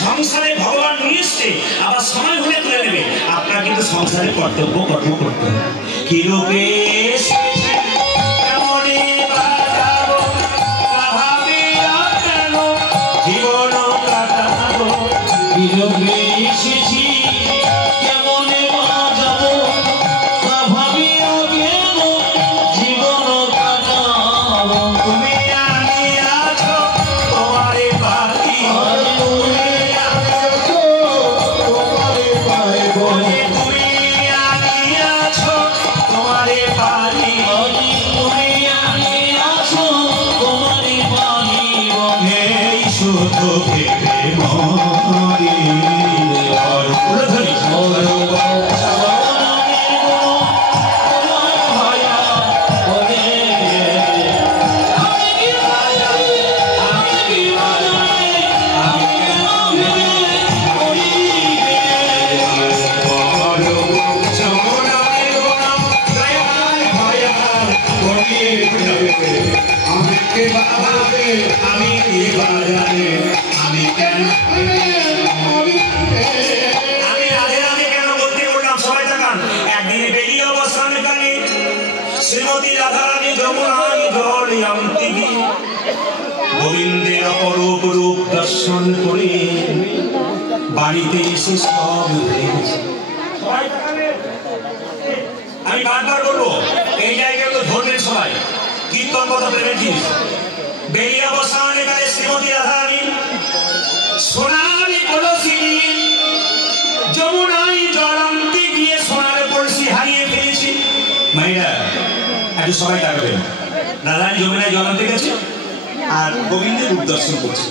সংসারে ভগবান নিয়ে এসছে, আবার সময় হলে তুলে নেবে। আপনার কিন্তু সংসারে কর্তব্য কর্ম করতে হবে। কি রূপে জীবন কাটাবো, কি রূপে এসেছি কেমনে বাজাবো, ভাবিও কেন জীবন কাটাবো। তুমি আমি আছো তোমারে বাতি, শ্রীমতী রাধারানী যমুনায় জলয়ন্তি, গোবিন্দের অপরূপ রূপ দর্শন করে বাড়িতে এসে সব আমি বারবার বলবো, এই জায়গায় তো ধরবেন সবাই, কীর্তন কথা ভেবেছি। বেরিয়ে অবস্থানে কালে শ্রীমতী রাধারানী সোনালি কলসি যমুনায় জল আনতে গিয়ে সোনার কলসি হারিয়ে ফেলেছি। ভাইরা একটু সবাই তাকাবেন। রাধারানী যমুনায় জল আনতে গেছে আর গোবিন্দের রূপ দর্শন করছে।